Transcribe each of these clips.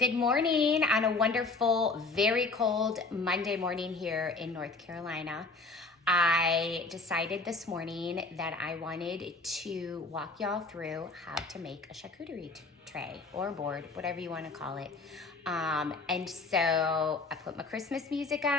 Good morning on a wonderful, very cold Monday morning here in North Carolina. I decided this morning that I wanted to walk y'all through how to make a charcuterie tray or board, whatever you want to call it. And so I put my Christmas music on,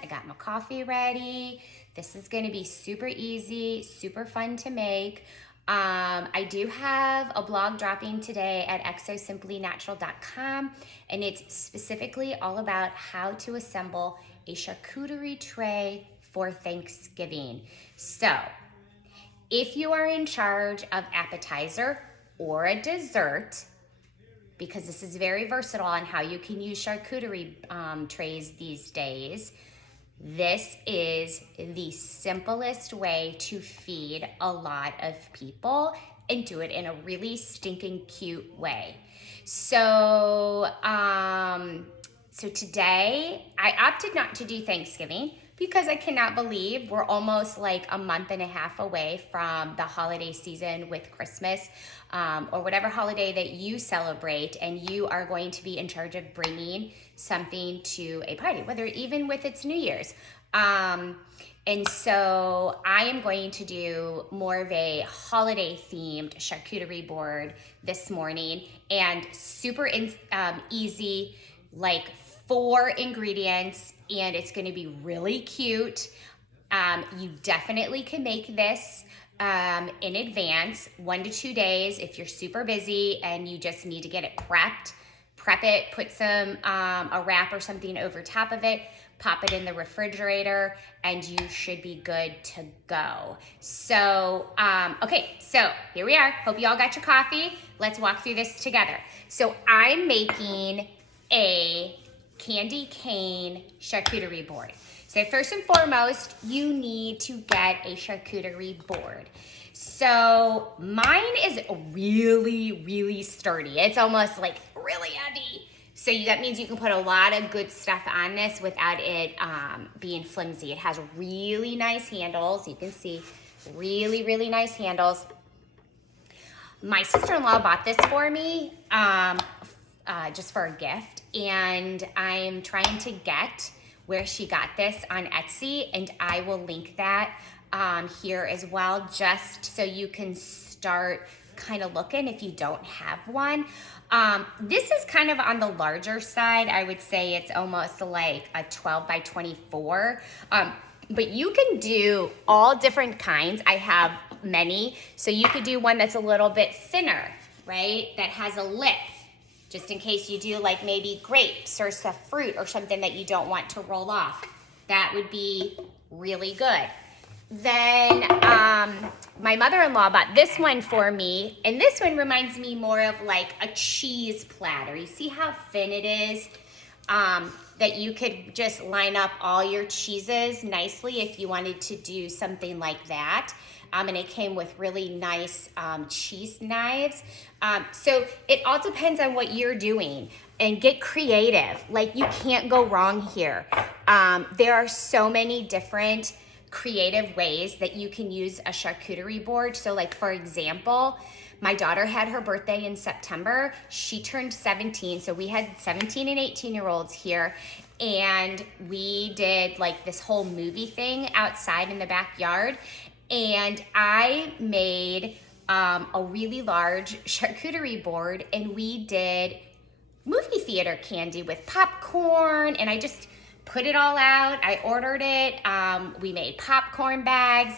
I got my coffee ready. This is going to be super easy, super fun to make. I do have a blog dropping today at exosimplynatural.com, and it's specifically all about how to assemble a charcuterie tray for Thanksgiving. So, if you are in charge of appetizer or a dessert, because this is very versatile on how you can use charcuterie trays these days, this is the simplest way to feed a lot of people and do it in a really stinking cute way. So, today I opted not to do Thanksgiving because I cannot believe we're almost like a month and a half away from the holiday season with Christmas, or whatever holiday that you celebrate, and you are going to be in charge of bringing something to a party, whether even with it's New Year's. And so I am going to do more of a holiday themed charcuterie board this morning, and super easy, like 4 ingredients, and it's going to be really cute. You definitely can make this in advance, 1 to 2 days. If you're super busy and you just need to get it prepped, prep it, put some a wrap or something over top of it, pop it in the refrigerator, and you should be good to go. So, okay, so here we are. Hope you all got your coffee. Let's walk through this together. So I'm making a candy cane charcuterie board. So first and foremost, you need to get a charcuterie board. So mine is really sturdy. It's almost like really heavy. So that means you can put a lot of good stuff on this without it being flimsy. It has really nice handles. You can see really nice handles. My sister-in-law bought this for me just for a gift, and I'm trying to get where she got this on Etsy, and I will link that here as well, just so you can start kind of looking if you don't have one. This is kind of on the larger side. I would say it's almost like a 12 by 24. But you can do all different kinds. I have many. So you could do one that's a little bit thinner, right? That has a lip, just in case you do like maybe grapes or some fruit or something that you don't want to roll off. That would be really good. Then my mother-in-law bought this one for me, and this one reminds me more of like a cheese platter. You see how thin it is? That you could just line up all your cheeses nicely if you wanted to do something like that. And it came with really nice cheese knives. So it all depends on what you're doing, and get creative. Like, you can't go wrong here. There are so many different creative ways that you can use a charcuterie board. So like, for example, my daughter had her birthday in September. She turned 17. So we had 17 and 18-year-olds here, and we did like this whole movie thing outside in the backyard. And I made a really large charcuterie board, and we did movie theater candy with popcorn, and I just put it all out. I ordered it. We made popcorn bags,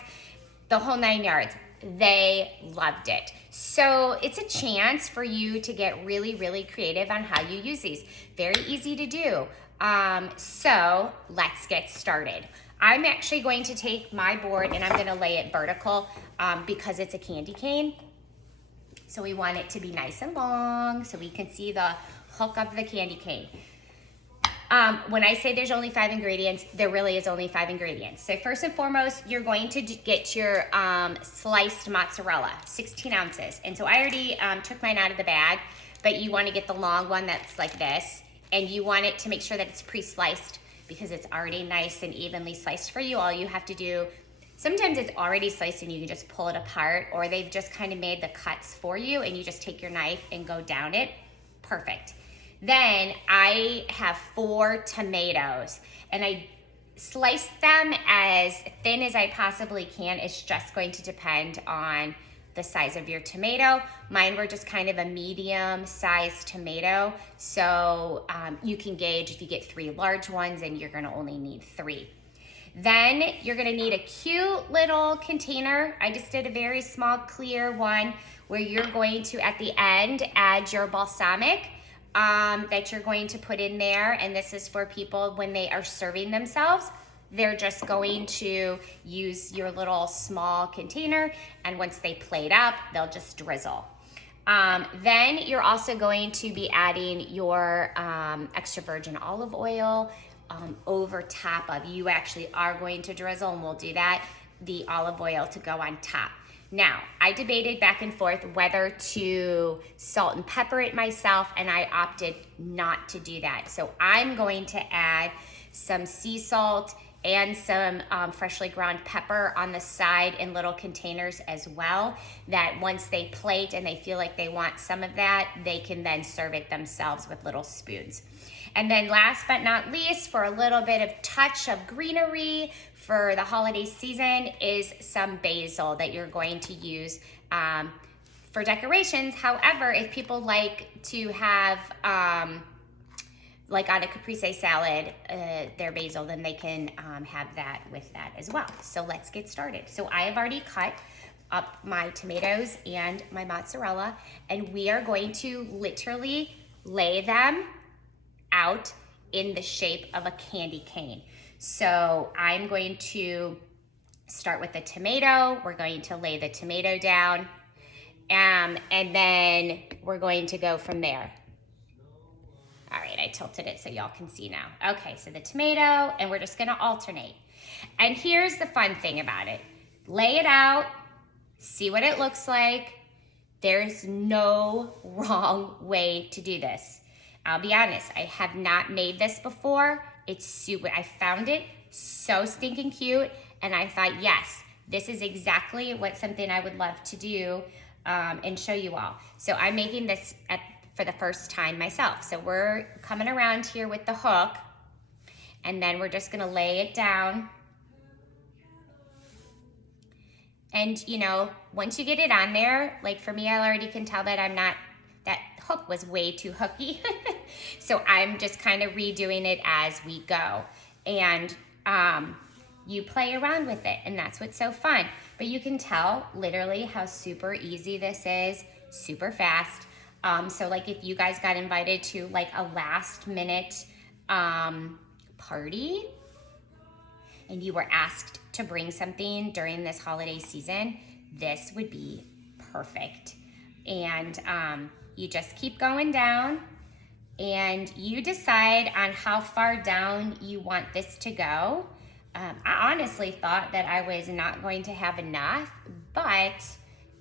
the whole 9 yards. They loved it. So it's a chance for you to get really creative on how you use these. Very easy to do. So let's get started. I'm actually going to take my board and I'm going to lay it vertical because it's a candy cane. So we want it to be nice and long so we can see the hook of the candy cane. When I say there's only 5 ingredients, there really is only 5 ingredients. So first and foremost, you're going to get your sliced mozzarella, 16 ounces. And so I already took mine out of the bag, but you want to get the long one that's like this, and you want it to make sure that it's pre-sliced because it's already nice and evenly sliced for you. All you have to do, sometimes it's already sliced and you can just pull it apart, or they've just kind of made the cuts for you and you just take your knife and go down it. Perfect. Then I have 4 tomatoes, and I slice them as thin as I possibly can. It's just going to depend on the size of your tomato. Mine were just kind of a medium-sized tomato, so you can gauge if you get 3 large ones, and you're gonna only need 3. Then you're gonna need a cute little container. I just did a very small clear one where you're going to, at the end, add your balsamic that you're going to put in there. And this is for people when they are serving themselves. They're just going to use your little small container, and once they plate up, they'll just drizzle. Then you're also going to be adding your extra virgin olive oil over top of, you actually are going to drizzle, and we'll do that, the olive oil to go on top. Now, I debated back and forth whether to salt and pepper it myself, and I opted not to do that. So I'm going to add some sea salt and some freshly ground pepper on the side in little containers as well, that once they plate and they feel like they want some of that, they can then serve it themselves with little spoons. And then last but not least, for a little bit of touch of greenery for the holiday season, is some basil that you're going to use for decorations. However, if people like to have, like on a caprese salad, their basil, then they can have that with that as well. So let's get started. So I have already cut up my tomatoes and my mozzarella, and we are going to literally lay them out in the shape of a candy cane. So I'm going to start with the tomato. We're going to lay the tomato down, and then we're going to go from there. All right, I tilted it so y'all can see now. Okay, so the tomato, and we're just gonna alternate. And here's the fun thing about it. Lay it out, see what it looks like. There's no wrong way to do this. I'll be honest, I have not made this before. It's super, I found it so stinking cute, and I thought, yes, this is exactly what something I would love to do and show you all. So I'm making this for the first time myself. So we're coming around here with the hook, and then we're just gonna lay it down. And you know, once you get it on there, like for me, I already can tell that that hook was way too hooky. So I'm just kind of redoing it as we go. And you play around with it, and that's what's so fun. But you can tell literally how super easy this is, super fast. So like if you guys got invited to like a last minute party, and you were asked to bring something during this holiday season, this would be perfect. And you just keep going down, and you decide on how far down you want this to go. I honestly thought that I was not going to have enough, but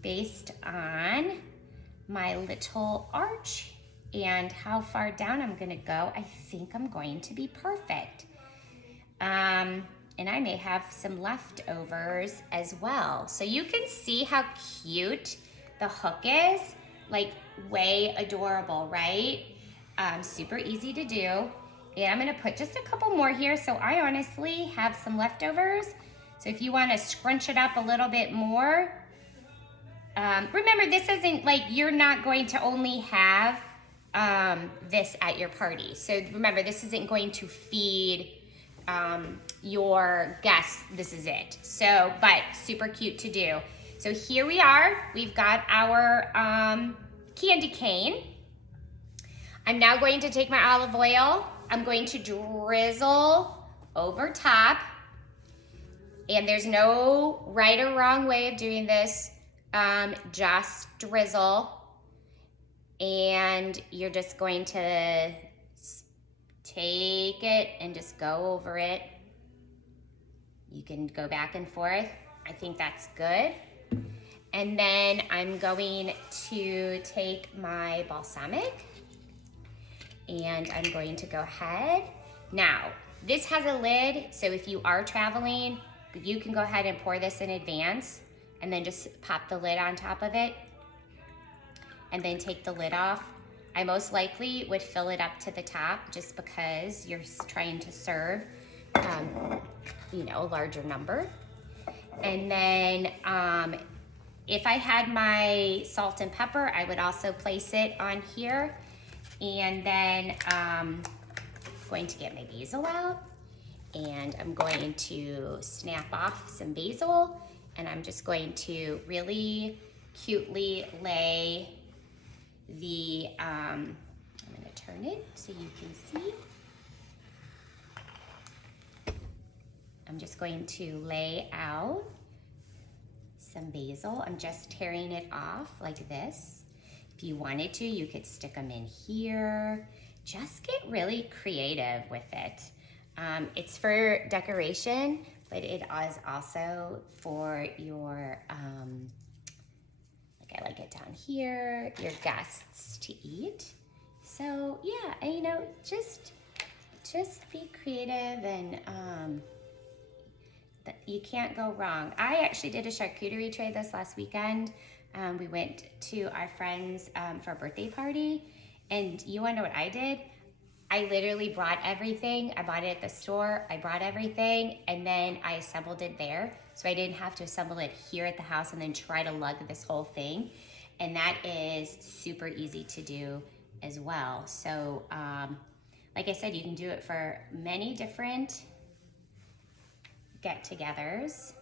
based on my little arch and how far down I'm gonna go, I think I'm going to be perfect. And I may have some leftovers as well. So you can see how cute the hook is, like way adorable, right? Super easy to do. And I'm gonna put just a couple more here. So I honestly have some leftovers. So if you wanna scrunch it up a little bit more, remember, this isn't like, you're not going to only have this at your party. So remember, this isn't going to feed your guests. This is it. So, but super cute to do. So here we are. We've got our candy cane. I'm now going to take my olive oil. I'm going to drizzle over top. And there's no right or wrong way of doing this. Just drizzle, and you're just going to take it and just go over it. You can go back and forth. I think that's good. And then I'm going to take my balsamic, and I'm going to go ahead. Now, this has a lid, so if you are traveling, you can go ahead and pour this in advance, and then just pop the lid on top of it, and then take the lid off. I most likely would fill it up to the top just because you're trying to serve, you know, a larger number. And then if I had my salt and pepper, I would also place it on here. And then I'm going to get my basil out, and I'm going to snap off some basil, and I'm just going to really cutely lay the, I'm gonna turn it so you can see. I'm just going to lay out some basil. I'm just tearing it off like this. If you wanted to, you could stick them in here. Just get really creative with it. It's for decoration, but it is also for your, like I like it down here, your guests to eat. So yeah, and, you know, just be creative, and you can't go wrong. I actually did a charcuterie tray this last weekend. We went to our friends for a birthday party, and you wanna know what I did? I literally brought everything. I bought it at the store, I brought everything, and then I assembled it there. So I didn't have to assemble it here at the house and then try to lug this whole thing. And that is super easy to do as well. So like I said, you can do it for many different get-togethers.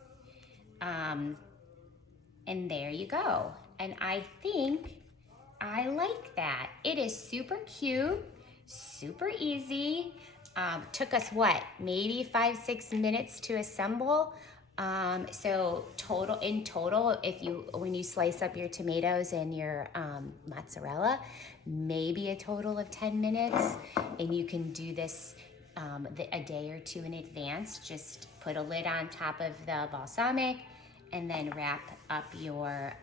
And there you go. And I think I like that. It is super cute, super easy. Took us what, maybe 5-6 minutes to assemble. So in total, when you slice up your tomatoes and your mozzarella, maybe a total of 10 minutes. And you can do this a day or two in advance. Just put a lid on top of the balsamic, and then wrap up your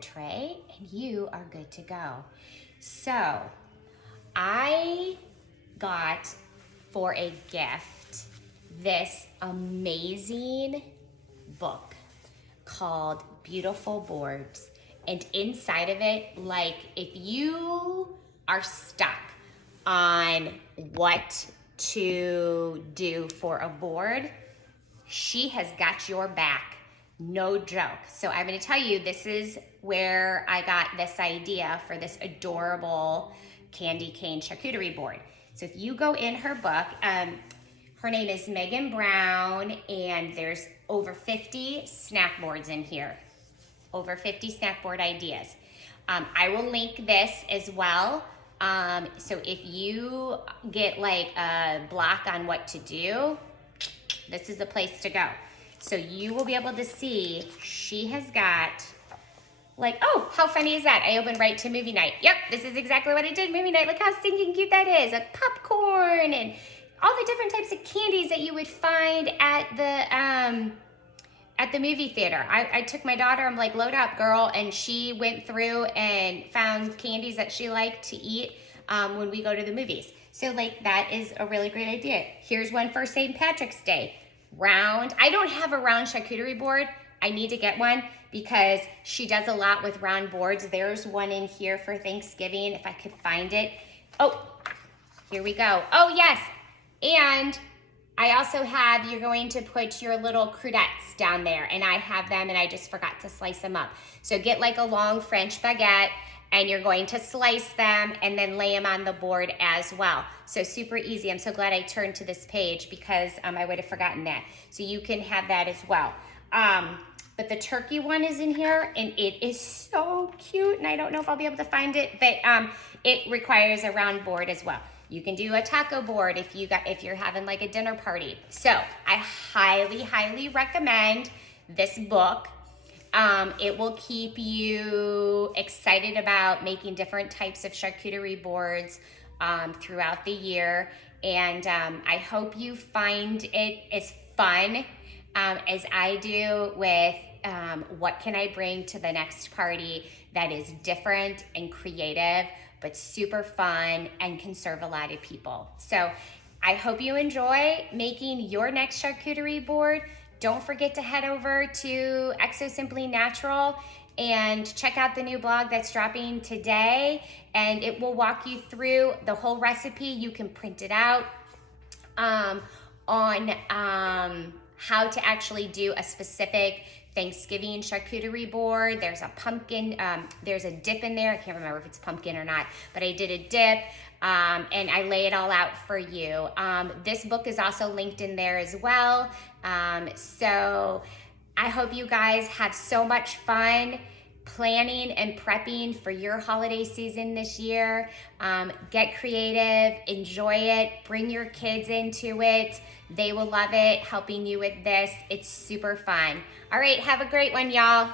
tray, and you are good to go. So I got for a gift this amazing book called Beautiful Boards. And inside of it, like, if you are stuck on what to do for a board, she has got your back, no joke. So I'm gonna tell you, this is where I got this idea for this adorable candy cane charcuterie board. So if you go in her book, her name is Megan Brown, and there's over 50 snack boards in here, over 50 snack board ideas. I will link this as well. So if you get like a block on what to do, this is the place to go. So you will be able to see she has got, like, oh, how funny is that? I opened right to movie night. Yep, this is exactly what I did, movie night. Look how stinking cute that is. A popcorn and all the different types of candies that you would find at the movie theater. I took my daughter, I'm like, load up, girl, and she went through and found candies that she liked to eat when we go to the movies. So like, that is a really great idea. Here's one for St. Patrick's Day. Round. I don't have a round charcuterie board. I need to get one because she does a lot with round boards. There's one in here for Thanksgiving if I could find it. Oh, here we go. Oh yes, and I also have, you're going to put your little crudettes down there, and I have them, and I just forgot to slice them up. So get like a long French baguette, and you're going to slice them and then lay them on the board as well. So super easy. I'm so glad I turned to this page because I would have forgotten that. So you can have that as well. But the turkey one is in here, and it is so cute, and I don't know if I'll be able to find it, but it requires a round board as well. You can do a taco board if you're having like a dinner party. So I highly, highly recommend this book. It will keep you excited about making different types of charcuterie boards throughout the year. And I hope you find it as fun as I do with what can I bring to the next party that is different and creative, but super fun and can serve a lot of people. So I hope you enjoy making your next charcuterie board. Don't forget to head over to Exo Simply Natural and check out the new blog that's dropping today, and it will walk you through the whole recipe. You can print it out on how to actually do a specific Thanksgiving charcuterie board. There's a pumpkin, there's a dip in there. I can't remember if it's pumpkin or not, but I did a dip, and I lay it all out for you. This book is also linked in there as well. So I hope you guys have so much fun planning and prepping for your holiday season this year. Get creative, enjoy it, bring your kids into it. They will love it, helping you with this. It's super fun. All right, have a great one, y'all.